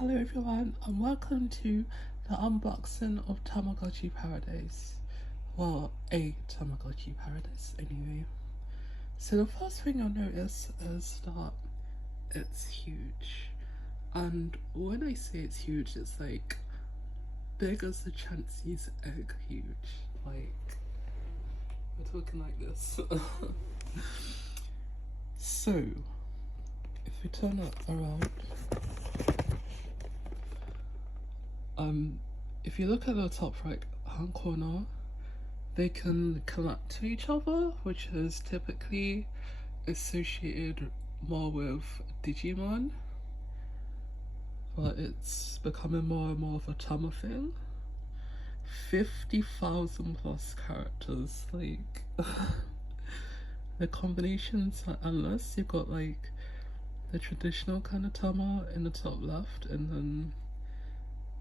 Hello everyone and welcome to the unboxing of Tamagotchi Paradise. Well, a Tamagotchi Paradise anyway. So the first thing you'll notice is that it's huge. And when I say it's huge, it's like big as the Chansey's egg huge. Like, we're talking like this. So, if we turn it around, if you look at the top right hand corner, they can connect to each other, which is typically associated more with Digimon, but it's becoming more and more of a Tama thing. 50,000 plus characters, like the combinations are endless. You've got like the traditional kind of Tama in the top left, and then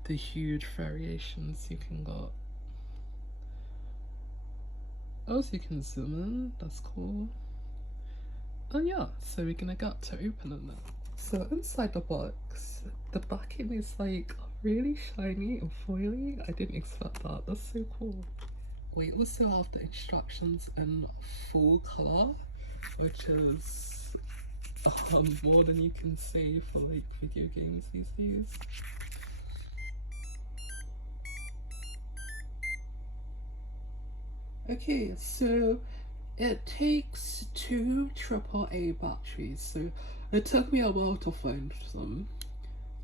the huge variations you can get. Oh, so you can zoom in, that's cool. And yeah, so we're gonna get to opening it. So inside the box, the backing is like really shiny and foily. I didn't expect that, that's so cool. We also have the instructions in full color, which is more than you can say for like video games these days. Okay, so it takes 2 AAA batteries, so it took me a while to find some,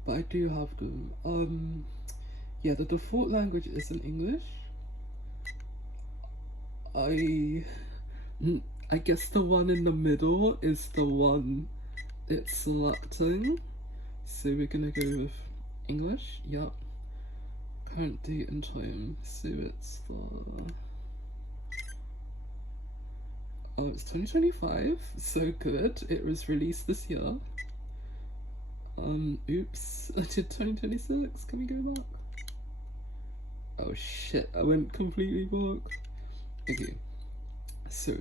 but I do have them. Yeah, the default language isn't English. I guess the one in the middle is the one it's selecting, so we're gonna go with English. Yep. Current date and time, so it's the it's 2025, so good. It was released this year. Oops, I did 2026. Can we go back? Oh shit, I went completely back. Okay, so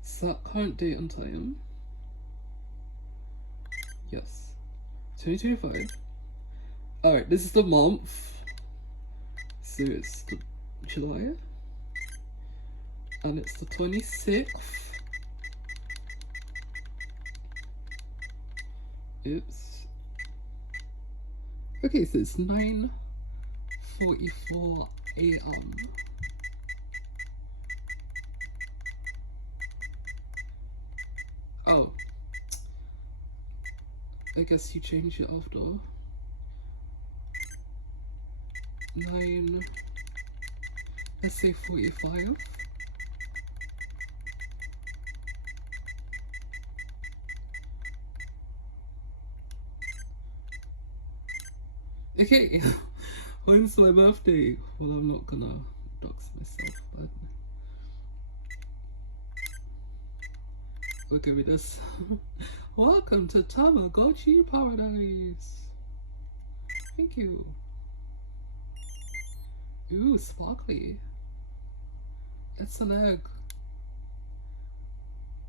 set current date and time. Yes, 2025. Alright, this is the month. So it's the July. And it's the 26th. Oops. Okay, so it's 9:44 a.m. Oh. I guess you change it after. 9, let's say 45. Okay, when's my birthday? Well, I'm not gonna dox myself, but we'll go with this. Welcome to Tamagotchi Paradise. Thank you. Ooh, sparkly. It's an egg.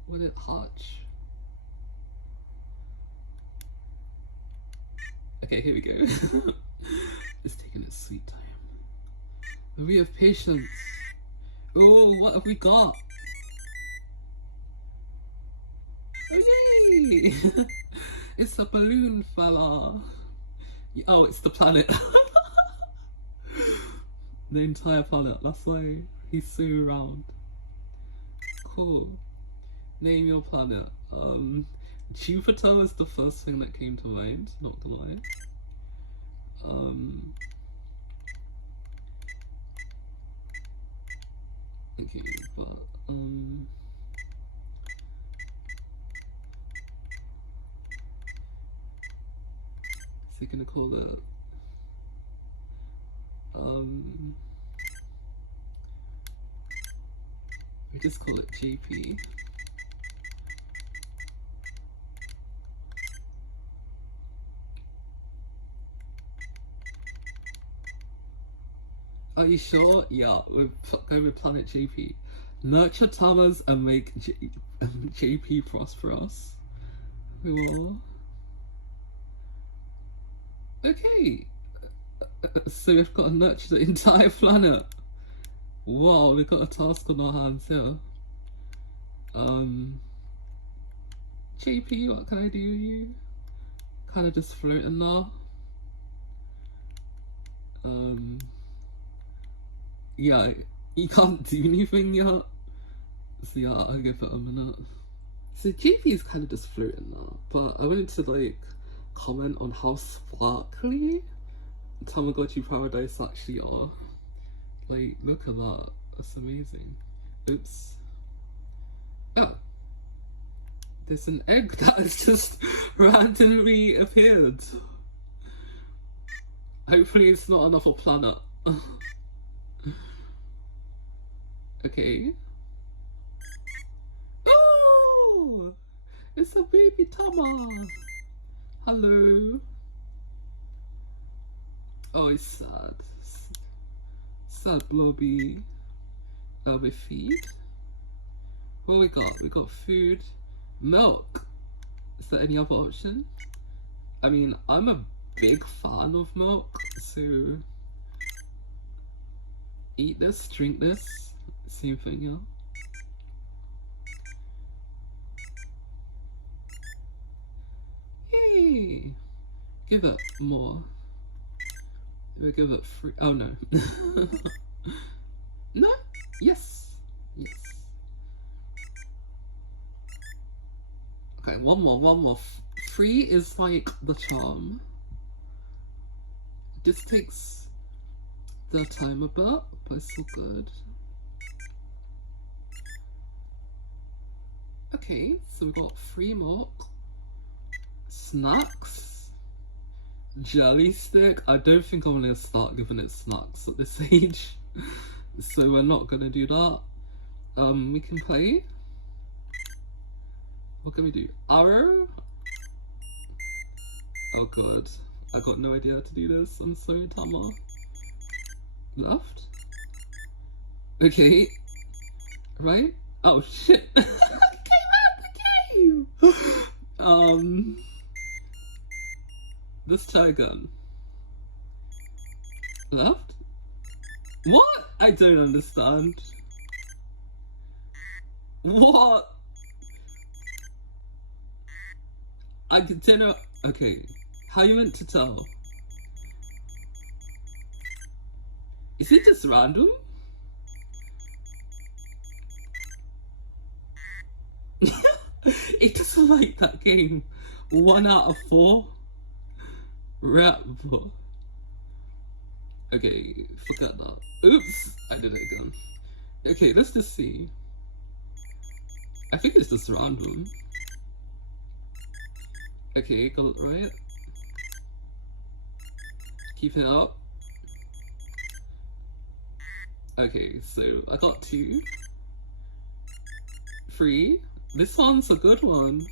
Will it hatch? Okay, here we go. It's taking its sweet time. But we have patience. Oh, what have we got? Oh, yay! It's a balloon fella. Oh, it's the planet. The entire planet. That's why he's so round. Cool. Name your planet. Jupiter is the first thing that came to mind, not gonna lie. Okay, but so you're gonna call it we just call it JP. Are you sure? Yeah, we'll go with Planet JP. Nurture Tamas and make JP prosperous. We will. Okay, so we've got to nurture the entire planet. Wow, we've got a task on our hands here. JP, what can I do with you? Kind of just floating now. Yeah, you can't do anything yet. So yeah, I'll give it a minute. So JP is kind of just floating now, but I wanted to like comment on how sparkly Tamagotchi Paradise actually are. Like, look at that. That's amazing. Oops. Oh. There's an egg that has just randomly appeared. Hopefully it's not another planet. Okay. Oh! It's a baby Tama! Hello. Oh, it's sad. Sad blobby. We feed. What we got? We got food. Milk. Is there any other option? I mean, I'm a big fan of milk, so eat this, drink this, same thing, yeah. Hey, give it more. We'll give it free. Oh no. No? Yes. Yes. Okay, one more. Free is like the charm. This takes the time a bit, but it's still good. Okay, so we got free milk, snacks, jelly stick. I don't think I'm gonna start giving it snacks at this age, so we're not gonna do that. We can play. What can we do? Arrow? Oh god, I got no idea how to do this. I'm sorry, Tama. Left? Okay. Right? Oh shit. I came out the game! Let's try again. Left? What? I don't understand. What? I don't know. Okay. How you meant to tell? Is it just random? It doesn't like that game. 1 out of 4. Rap. Okay, forget that. Oops, I did it again. Okay, let's just see. I think it's just random. Okay, got it right. Keeping it up. Okay, so I got 2. 3. This one's a good one.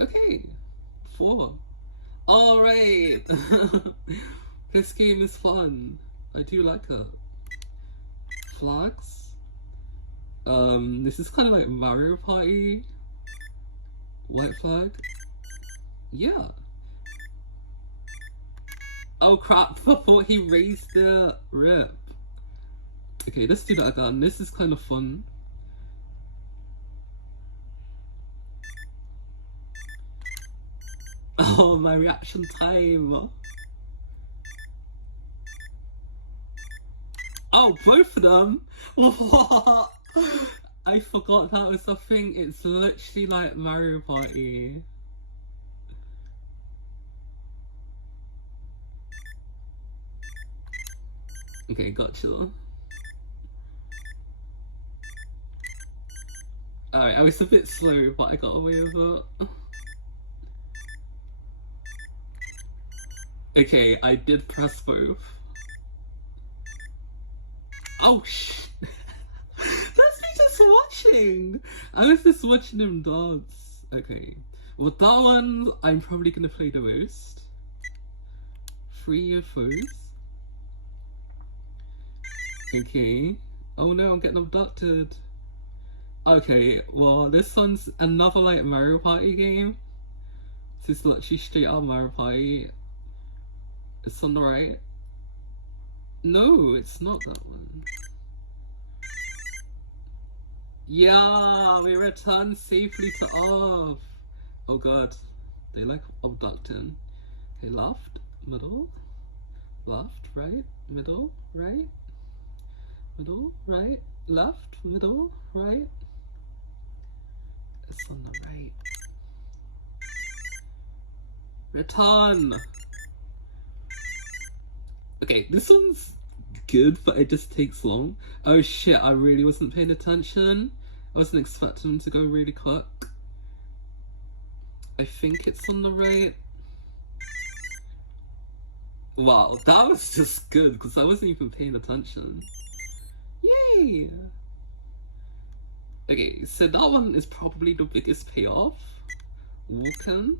Okay, 4. Alright! This game is fun. I do like it. Flags. This is kind of like Mario Party. White flag. Yeah. Oh crap, I thought he raised the rip. Okay, let's do that again. This is kind of fun. Oh, my reaction time. Oh, both of them? What? I forgot that was a thing. It's literally like Mario Party. Okay, gotcha. Alright, I was a bit slow, but I got away with it. Okay, I did press both. Oh shit! That's me just watching! I was just watching him dance. Okay. Well, that one, I'm probably gonna play the most. 3 UFOs. Okay. Oh no, I'm getting abducted. Okay, well, this one's another like Mario Party game. So it's literally straight out of my reply. It's on the right. No, it's not that one. Yeah, we returned safely to Earth. Oh god, they like abducting. Okay, left, middle, left, right, middle, right, middle, right, left, middle, right. It's on the right. Return! Okay, this one's good, but it just takes long. Oh shit, I really wasn't paying attention. I wasn't expecting them to go really quick. I think it's on the right. Wow, that was just good, because I wasn't even paying attention. Yay! Okay, so that one is probably the biggest payoff. Walking.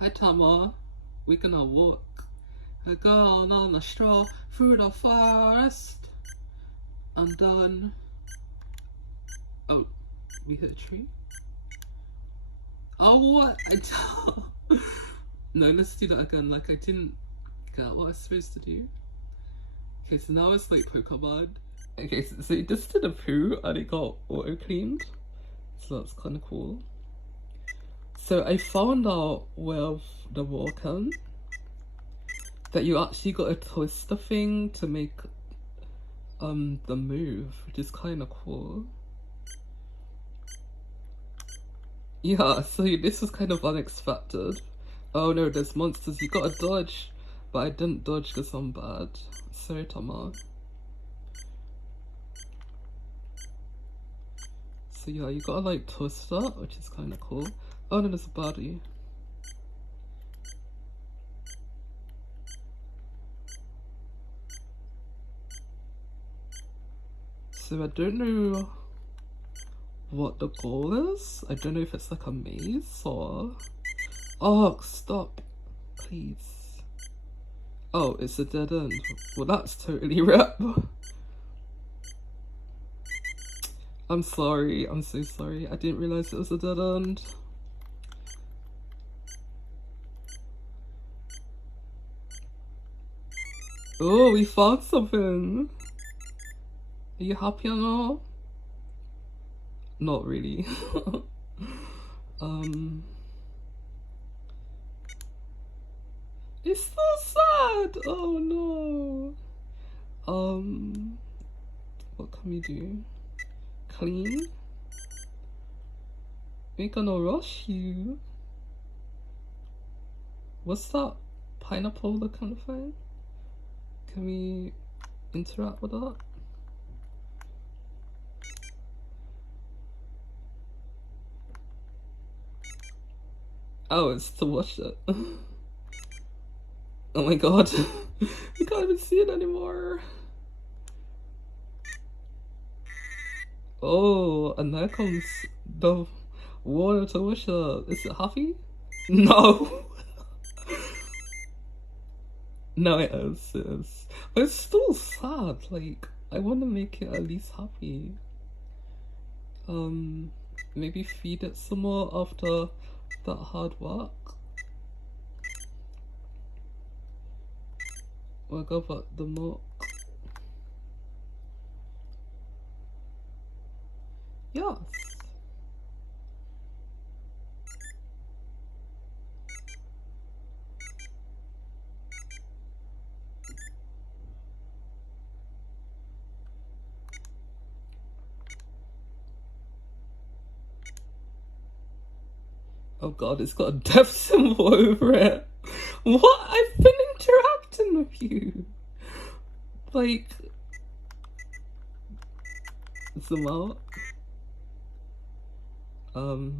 Hi Tama, we're gonna walk. We're going on a stroll through the forest. And then... Oh, we hit a tree? Oh, what? No, let's do that again. Like, I didn't get what I was supposed to do. Okay, so now it's like Pokemon. Okay, so it just did a poo and it got auto-cleaned. So that's kind of cool. So I found out with the walking that you actually got to twist the thing to make the move, which is kind of cool. Yeah, so this was kind of unexpected. Oh no, there's monsters, you gotta dodge. But I didn't dodge because I'm bad. Sorry, Tama. So yeah, you gotta like twist that, which is kind of cool. Oh no, there's a body. So I don't know what the goal is. I don't know if it's like a maze or... Oh, stop. Please. Oh, it's a dead end. Well, that's totally rip. I'm sorry. I'm so sorry. I didn't realize it was a dead end. Oh, we found something. Are you happy or not? Not really. It's so sad. Oh no. What can we do? Clean? We're gonna rush you. What's that? Pineapple, that kind of thing? Can we interact with that? Oh, it's to watch it. Oh my god. We can't even see it anymore. Oh, and there comes the water to wish it. Is it happy? No. No, it is. It is. But it's still sad. Like, I want to make it at least happy. Maybe feed it some more after that hard work. We'll go for the milk. Yes. Oh god, it's got a death symbol over it. What? I've been interacting with you. Like, zoom out. Oh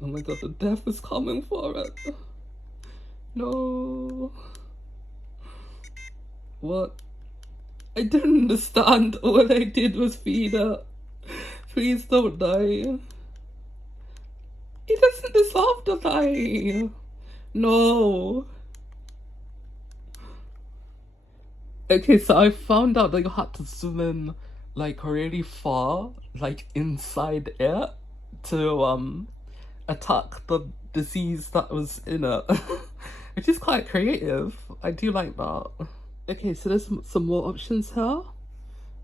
my god, the death is coming for it. No. What? I didn't understand. All I did was feed it. Please don't die. He doesn't deserve to die. No. Okay, so I found out that you had to zoom in like really far, like inside it to attack the disease that was in it, which is quite creative. I do like that. Okay, so there's some more options here.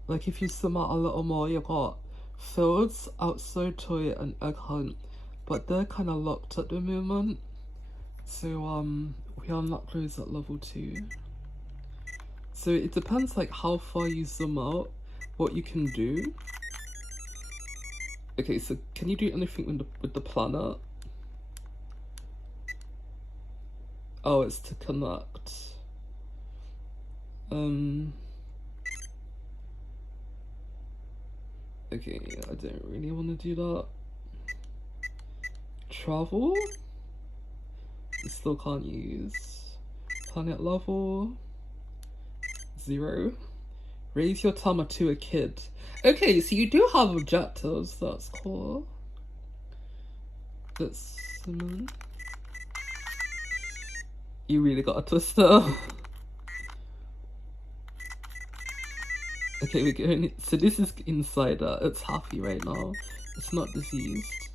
Like if you zoom out a little more, you've got Fields, Outside Toy, and Egg Hunt, but they're kind of locked at the moment. So we unlock those at level 2. So it depends like how far you zoom out, what you can do. Okay, so can you do anything with the planet? Oh, it's to connect. Okay, I don't really want to do that. Travel? You still can't use. Planet level 0. Raise your Tama to a kid. Okay, so you do have objectives. That's cool. That's you really got a twister. Okay, we're going. So this is Insider. It's happy right now. It's not diseased.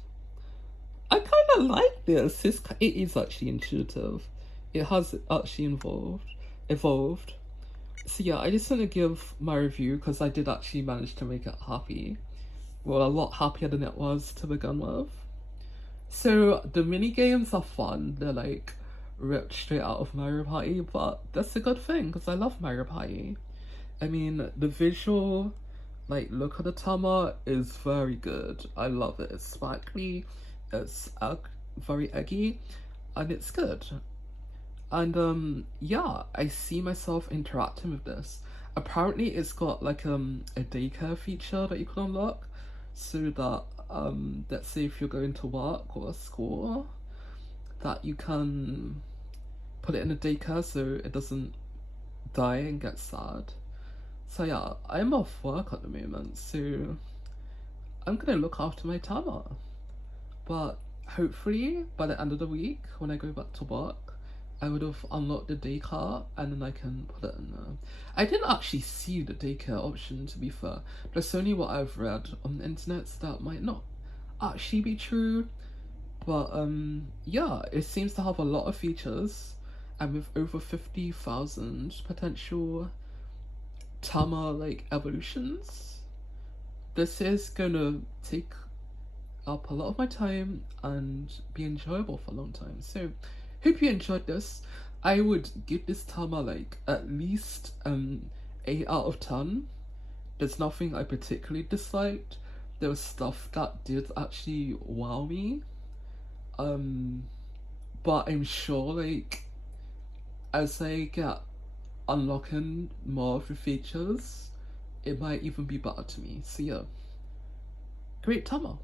I kind of like this. It is actually intuitive. It has actually evolved. So yeah, I just want to give my review because I did actually manage to make it happy. Well, a lot happier than it was to begin with. So the mini games are fun. They're like ripped straight out of Mario Party, but that's a good thing because I love Mario Party. I mean, the visual, like, look at the Tama is very good. I love it. It's sparkly, it's very eggy, and it's good. And yeah, I see myself interacting with this. Apparently, it's got like a daycare feature that you can unlock, so that let's say if you're going to work or school, that you can put it in a daycare so it doesn't die and get sad. So yeah, I'm off work at the moment, so I'm gonna look after my Tama. But hopefully by the end of the week, when I go back to work, I would have unlocked the daycare and then I can put it in there. I didn't actually see the daycare option, to be fair. That's only what I've read on the internet, so that might not actually be true. But yeah, it seems to have a lot of features, and with over 50,000 potential Tama like evolutions, this is gonna take up a lot of my time and be enjoyable for a long time. So hope you enjoyed this. I would give this Tama like at least 8 out of 10. There's nothing I particularly disliked. There was stuff that did actually wow me. But I'm sure like as I get unlocking more of the features, it might even be better to me. So yeah, great Tama.